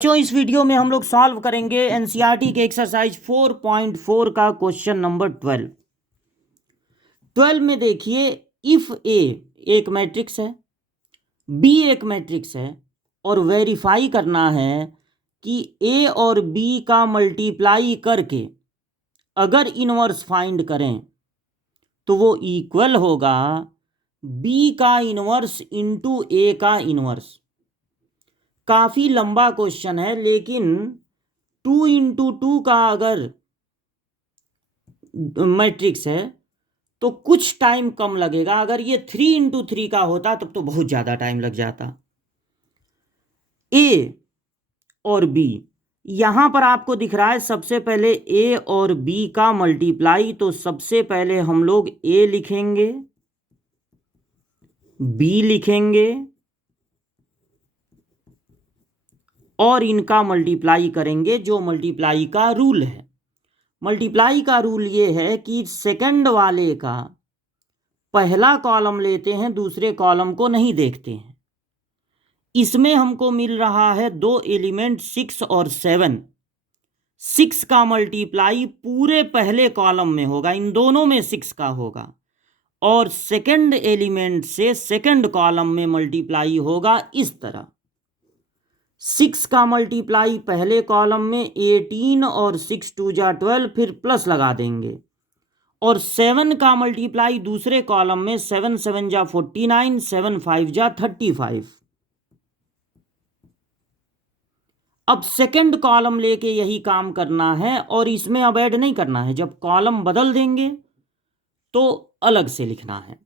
जो इस वीडियो में हम लोग सॉल्व करेंगे एनसीईआरटी के एक्सरसाइज 4.4 का क्वेश्चन नंबर 12 में देखिए, इफ ए एक मैट्रिक्स है, बी एक मैट्रिक्स है और वेरीफाई करना है कि ए और बी का मल्टीप्लाई करके अगर इनवर्स फाइंड करें तो वो इक्वल होगा बी का इनवर्स इंटू ए का इनवर्स। काफ़ी लंबा क्वेश्चन है, लेकिन 2 × 2 का अगर मैट्रिक्स है तो कुछ टाइम कम लगेगा। अगर ये 3 × 3 का होता तब तो बहुत ज़्यादा टाइम लग जाता। ए और बी, यहां पर आपको दिख रहा है सबसे पहले ए और बी का मल्टीप्लाई, तो सबसे पहले हम लोग ए लिखेंगे, बी लिखेंगे और इनका मल्टीप्लाई करेंगे, जो मल्टीप्लाई का रूल है। मल्टीप्लाई का रूल ये है कि सेकंड वाले का पहला कॉलम लेते हैं, दूसरे कॉलम को नहीं देखते हैं। इसमें हमको मिल रहा है दो एलिमेंट 6 और 7। 6 का मल्टीप्लाई पूरे पहले कॉलम में होगा, इन दोनों में 6 का होगा, और सेकंड एलिमेंट से सेकंड कॉलम में मल्टीप्लाई होगा इस तरह। 6 का मल्टीप्लाई पहले कॉलम में 18 और 6 2 जा 12, फिर प्लस लगा देंगे, और 7 का मल्टीप्लाई दूसरे कॉलम में 7 7 जा 49, 7 5 जा 35। अब सेकंड कॉलम लेके यही काम करना है, और इसमें अब ऐड नहीं करना है। जब कॉलम बदल देंगे तो अलग से लिखना है।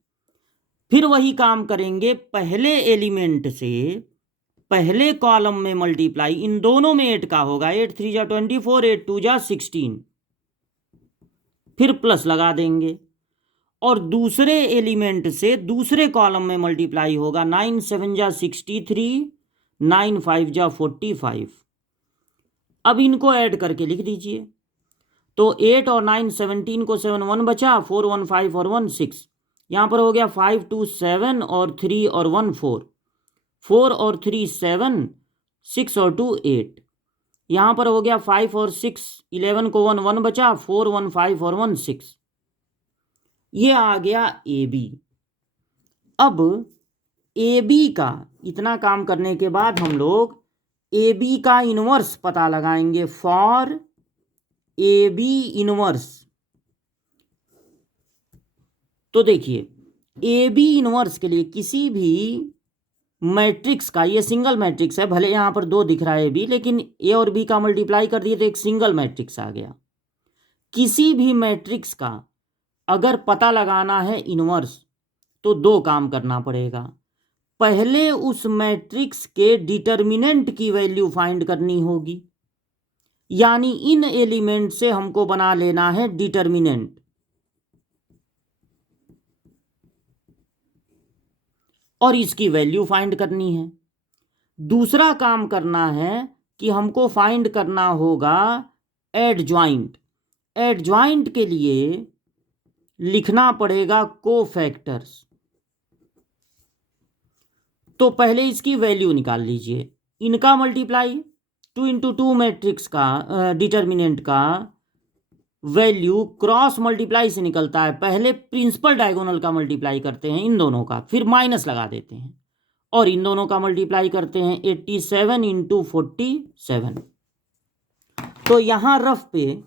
फिर वही काम करेंगे, पहले एलिमेंट से पहले कॉलम में मल्टीप्लाई, इन दोनों में 8 का होगा, 8 3 जा 24, 8 2 जा 16, फिर प्लस लगा देंगे, और दूसरे एलिमेंट से दूसरे कॉलम में मल्टीप्लाई होगा, 9 7 जा 63, 9 5 जा 45। अब इनको ऐड करके लिख दीजिए, तो 8 और 9 17 को 7 1 बचा, 4 1 5 और 1 6। यहाँ पर हो गया 5 2 7 और 3 और 1 4, 4 और 3 7, 6 और 2 8। यहाँ पर हो गया 5 और 6 11 को 1 1 बचा, 4 1 5 और 1 6। ये आ गया ए बी। अब ए बी का इतना काम करने के बाद हम लोग ए बी का इनवर्स पता लगाएंगे। फॉर ए बी इनवर्स, तो देखिए ए बी इनवर्स के लिए किसी भी मैट्रिक्स का, ये सिंगल मैट्रिक्स है, भले यहां पर दो दिख रहा है बी, लेकिन ए और बी का मल्टीप्लाई कर दिए तो एक सिंगल मैट्रिक्स आ गया। किसी भी मैट्रिक्स का अगर पता लगाना है इनवर्स, तो दो काम करना पड़ेगा। पहले उस मैट्रिक्स के डिटर्मिनेंट की वैल्यू फाइंड करनी होगी, यानी इन एलिमेंट से हमको बना लेना है डिटर्मिनेंट, और इसकी वैल्यू फाइंड करनी है। दूसरा काम करना है कि हमको फाइंड करना होगा एडज्वाइंट। एडज्वाइंट के लिए लिखना पड़ेगा कोफैक्टर्स। तो पहले इसकी वैल्यू निकाल लीजिए। इनका मल्टीप्लाई 2 × 2 मैट्रिक्स का डिटर्मिनेंट का वैल्यू क्रॉस मल्टीप्लाई से निकलता है। पहले प्रिंसिपल डायगोनल का मल्टीप्लाई करते हैं इन दोनों का, फिर माइनस लगा देते हैं, और इन दोनों का मल्टीप्लाई करते हैं 87 × 47। तो यहां रफ पे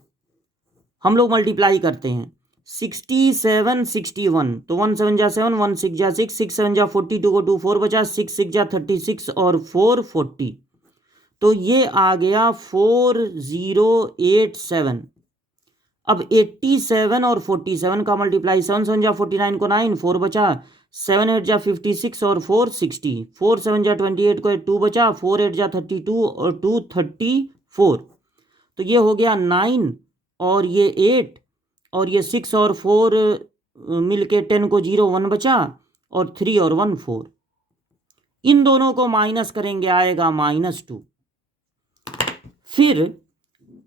हम लोग मल्टीप्लाई करते हैं 67 61, तो 1 7 जा 7, 1 6 जा 6, 6 7 जा 42 को 2 4 बचा, 6 6 जा 36 और 4 40। तो ये आ गया 4087। अब 87 और 47 का मल्टीप्लाई, 7 7 जा 49 को 9, 4 बचा, 7 8 जा 56 और 4 60, 4 7 जा 28 को 2 बचा, 4 8 जा 32 और 2 34। तो ये हो गया 9 और ये 8 और ये 6 और 4 मिलके 10 को 0 1 बचा, और 3 और 1 4। इन दोनों को माइनस करेंगे, आएगा -2। फिर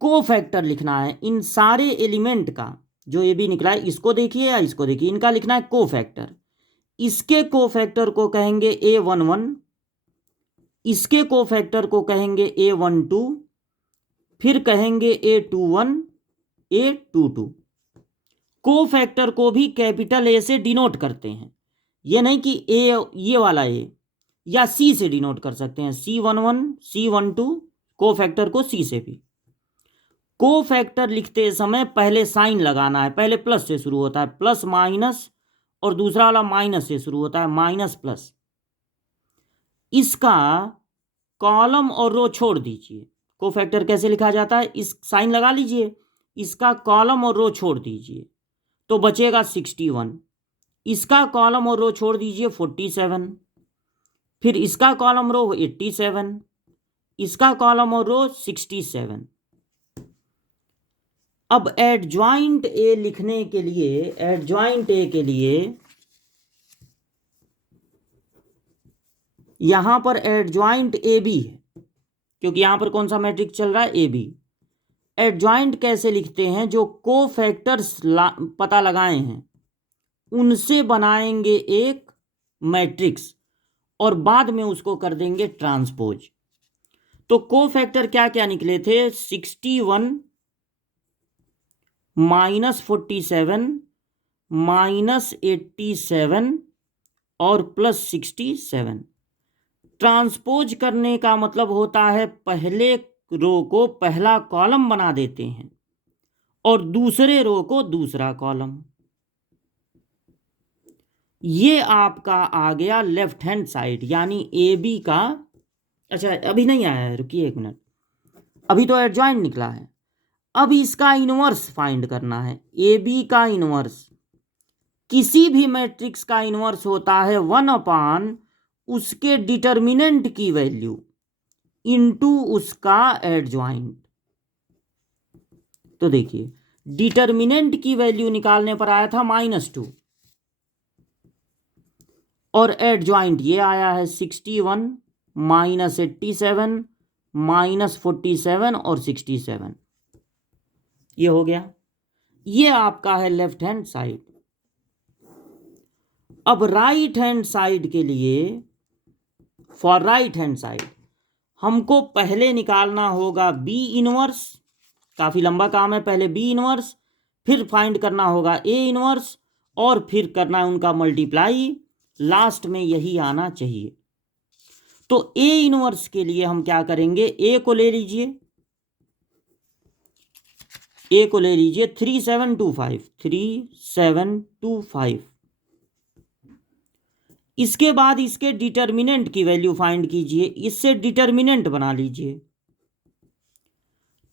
कोफैक्टर लिखना है इन सारे एलिमेंट का। जो ये भी निकला है, इसको देखिए या इसको देखिए, इनका लिखना है कोफैक्टर। इसके कोफैक्टर को कहेंगे A11, इसके कोफैक्टर को कहेंगे A12, फिर कहेंगे A21, A22। कोफैक्टर को भी कैपिटल ए से डिनोट करते हैं, ये नहीं कि ए ये वाला ए, या सी से डिनोट कर सकते हैं, C11, C12, कोफैक्टर को सी से भी। कोफैक्टर लिखते समय पहले साइन लगाना है, पहले प्लस से शुरू होता है, प्लस माइनस, और दूसरा वाला माइनस से शुरू होता है, माइनस प्लस। इसका कॉलम और रो छोड़ दीजिए। कोफैक्टर कैसे लिखा जाता है, इस साइन लगा लीजिए, इसका कॉलम और रो छोड़ दीजिए, तो बचेगा 61। इसका कॉलम और रो छोड़ दीजिए 47, फिर इसका कॉलम रो 87, इसका कॉलम और रो 67। अब एडजॉइंट ए लिखने के लिए, एडजॉइंट ए के लिए यहां पर एडजॉइंट ए बी है, क्योंकि यहां पर कौन सा मैट्रिक्स चल रहा है, ए बी। एडजॉइंट कैसे लिखते हैं, जो कोफैक्टर्स पता लगाए हैं उनसे बनाएंगे एक मैट्रिक्स और बाद में उसको कर देंगे ट्रांसपोज। तो कोफैक्टर क्या क्या निकले थे, 61 -47 -87 और +67। ट्रांसपोज करने का मतलब होता है पहले रो को पहला कॉलम बना देते हैं और दूसरे रो को दूसरा कॉलम। ये आपका आ गया लेफ्ट हैंड साइड, यानी ए बी का। अच्छा अभी नहीं आया है, रुकिए एक मिनट, अभी तो एडजॉइंट निकला है। अब इसका इनवर्स फाइंड करना है। ए बी का इनवर्स, किसी भी मैट्रिक्स का इनवर्स होता है 1/, उसके डिटर्मिनेंट की वैल्यू इनटू उसका एडजॉइंट। तो देखिए डिटर्मिनेंट की वैल्यू निकालने पर आया था -2, और एडजॉइंट ये आया है 61 -87 -47 और 67। ये हो गया, ये आपका है लेफ्ट हैंड साइड। अब राइट हैंड साइड के लिए, फॉर राइट हैंड साइड हमको पहले निकालना होगा बी इनवर्स। काफी लंबा काम है, पहले बी इनवर्स, फिर फाइंड करना होगा ए इनवर्स, और फिर करना है उनका मल्टीप्लाई। लास्ट में यही आना चाहिए। तो ए इनवर्स के लिए हम क्या करेंगे, ए को ले लीजिए, ए को ले लीजिए 3725, 3725। इसके बाद इसके डिटर्मिनेंट की वैल्यू फाइंड कीजिए, इससे डिटर्मिनेंट बना लीजिए।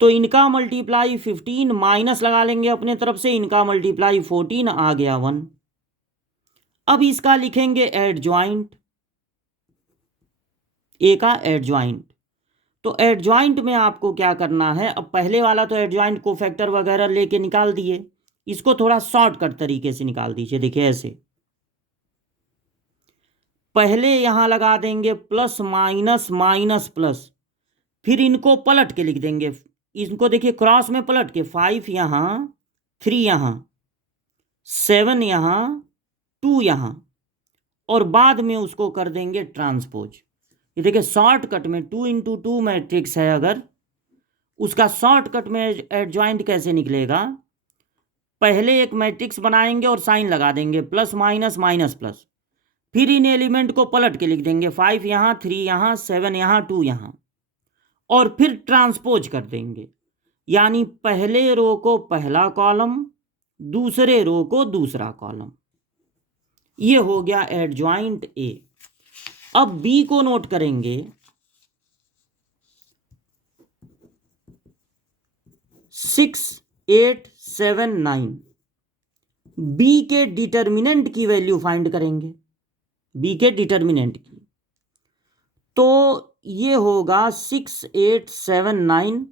तो इनका मल्टीप्लाई 15 माइनस लगा लेंगे अपने तरफ से, इनका मल्टीप्लाई 14 आ गया 1। अब इसका लिखेंगे एडजॉइंट, ए का एडजॉइंट। तो एडजॉइंट में आपको क्या करना है, अब पहले वाला तो एडजॉइंट कोफैक्टर वगैरह लेके निकाल दिए, इसको थोड़ा शॉर्टकट तरीके से निकाल दीजिए। देखिए ऐसे, पहले यहां लगा देंगे प्लस माइनस माइनस प्लस, फिर इनको पलट के लिख देंगे। इनको देखिए क्रॉस में पलट के, 5 यहां, 3 यहां, 7 यहां, 2 यहां, और बाद में उसको कर देंगे ट्रांसपोज। ये देखिए शॉर्टकट में 2 × 2 मैट्रिक्स है, अगर उसका शॉर्टकट में एडजॉइंट कैसे निकलेगा, पहले एक मैट्रिक्स बनाएंगे और साइन लगा देंगे प्लस माइनस माइनस प्लस, फिर इन एलिमेंट को पलट के लिख देंगे, 5 यहां, 3 यहां, 7 यहां, 2 यहां, और फिर ट्रांसपोज कर देंगे। यानी पहले रो को पहला कॉलम, दूसरे रो को दूसरा कॉलम। ये हो गया एडजॉइंट ए। अब बी को नोट करेंगे, 6 8 7 9। बी के डिटर्मिनेंट की वैल्यू फाइंड करेंगे, बी के डिटर्मिनेंट की। तो ये होगा 6 8 7 9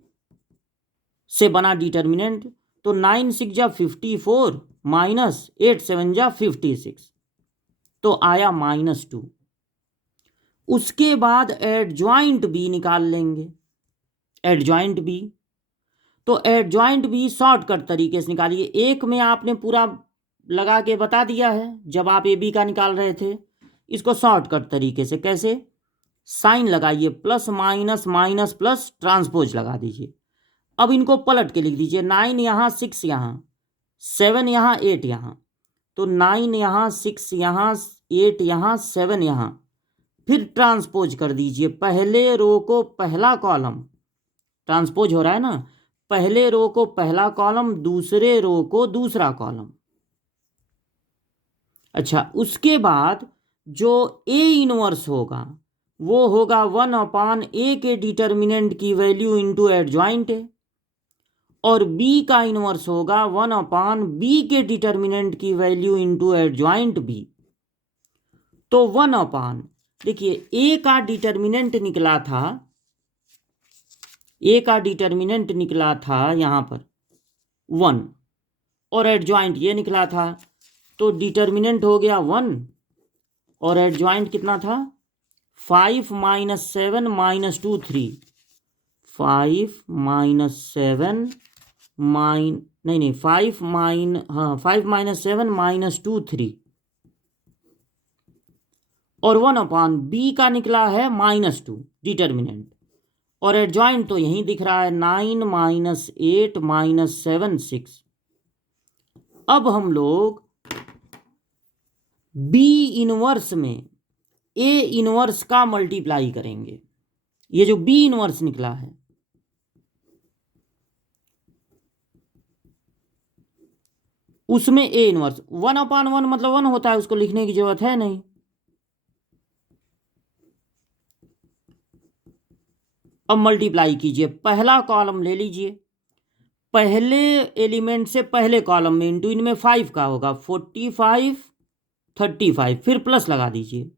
से बना डिटर्मिनेंट, तो 9 6 जा 54 माइनस 8 7 जा 56, तो आया -2। उसके बाद एडजॉइंट बी निकाल लेंगे, एडजॉइंट बी। तो एडजॉइंट बी शॉर्टकट तरीके से निकालिए, एक में आपने पूरा लगा के बता दिया है जब आप ए बी का निकाल रहे थे। इसको शॉर्टकट तरीके से कैसे, साइन लगाइए, plus minus minus plus transpose लगा दीजिए। अब इनको पलट के लिख दीजिए, 9 यहाँ, 6 यहाँ, 7 यहाँ, 8 यहाँ। तो 9 यहाँ, 6 यहाँ, 8 यहाँ, 7 यहाँ। फिर ट्रांसपोज कर दीजिए, पहले रो को पहला कॉलम, ट्रांसपोज हो रहा है ना, पहले रो को पहला कॉलम, दूसरे रो को दूसरा कॉलम। अच्छा, उसके बाद जो ए इनवर्स होगा वो होगा 1/a के डिटर्मिनेंट की वैल्यू इंटू एडजॉइंट ए, और बी का इनवर्स होगा 1/b के डिटर्मिनेंट की वैल्यू इंटू एडजॉइंट बी। तो 1/, देखिए ए का डिटर्मिनेंट निकला था, ए का डिटर्मिनेंट निकला था यहाँ पर 1, और एडजॉइंट ये निकला था, तो डिटर्मिनेंट हो गया 1 और एडजॉइंट कितना था 5 - 7 - 2 3, 5 - 7 नहीं 5 - 7 - 2 3, और 1/b का निकला है -2 डिटर्मिनेंट, और एडजॉइंट तो यहीं दिख रहा है 9 - 8 - 7 6। अब हम लोग बी इनवर्स में ए इनवर्स का मल्टीप्लाई करेंगे। ये जो बी इनवर्स निकला है उसमें ए इनवर्स 1/1 मतलब 1 होता है, उसको लिखने की जरूरत है नहीं। अब मल्टीप्लाई कीजिए, पहला कॉलम ले लीजिए, पहले एलिमेंट से पहले कॉलम में इंटू इनमें 5 का होगा 45 35, फिर प्लस लगा दीजिए।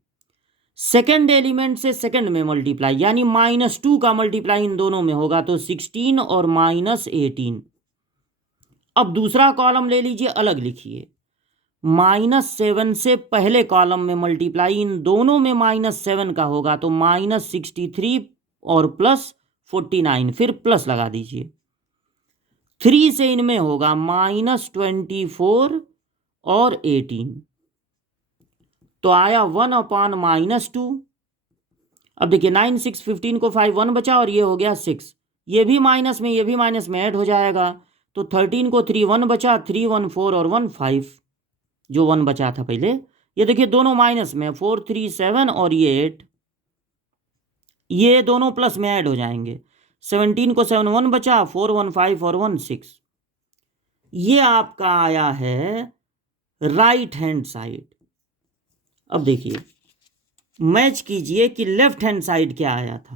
सेकेंड एलिमेंट से सेकेंड में मल्टीप्लाई, यानी -2 का मल्टीप्लाई इन दोनों में होगा तो 16 और -18। अब दूसरा कॉलम ले लीजिए, अलग लिखिए, -7 से पहले कॉलम में मल्टीप्लाई, इन दोनों में -7 का होगा तो -63 और +49, फिर प्लस लगा दीजिए। 3 से इनमें होगा -24 और 18, तो आया 1/-2। अब देखिए 9 6 15 को 5 1 बचा और ये हो गया 6, ये भी माइनस में ये भी माइनस में ऐड हो जाएगा, तो 13 को 3 1 बचा, 3 1 4 और 1 5, जो 1 बचा था पहले, ये देखिए दोनों माइनस में, 4 3 7 और ये 8, ये दोनों प्लस में ऐड हो जाएंगे। 17 को 7 1 बचा, 4 1 5 और 1 6। ये आपका आया है राइट हैंड साइड। अब देखिए मैच कीजिए कि लेफ्ट हैंड साइड क्या आया था,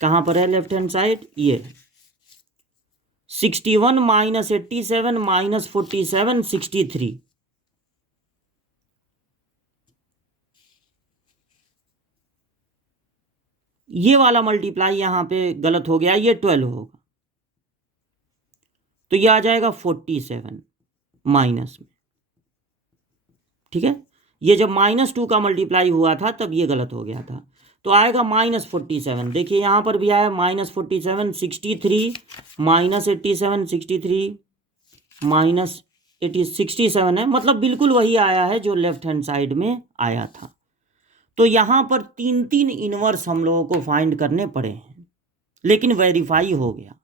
कहां पर है लेफ्ट हैंड साइड, ये 61 - 87 - 47 63। ये वाला मल्टीप्लाई यहां पे गलत हो गया, ये 12 होगा, तो ये आ जाएगा 47 माइनस में। ठीक है, ये जब -2 का मल्टीप्लाई हुआ था तब ये गलत हो गया था, तो आएगा -47। देखिए यहाँ पर भी आया -47 63 -87 63 -80 67 है, मतलब बिल्कुल वही आया है जो लेफ्ट हैंड साइड में आया था। तो यहाँ पर 3 इनवर्स हम लोगों को फाइंड करने पड़े हैं, लेकिन वेरीफाई हो गया।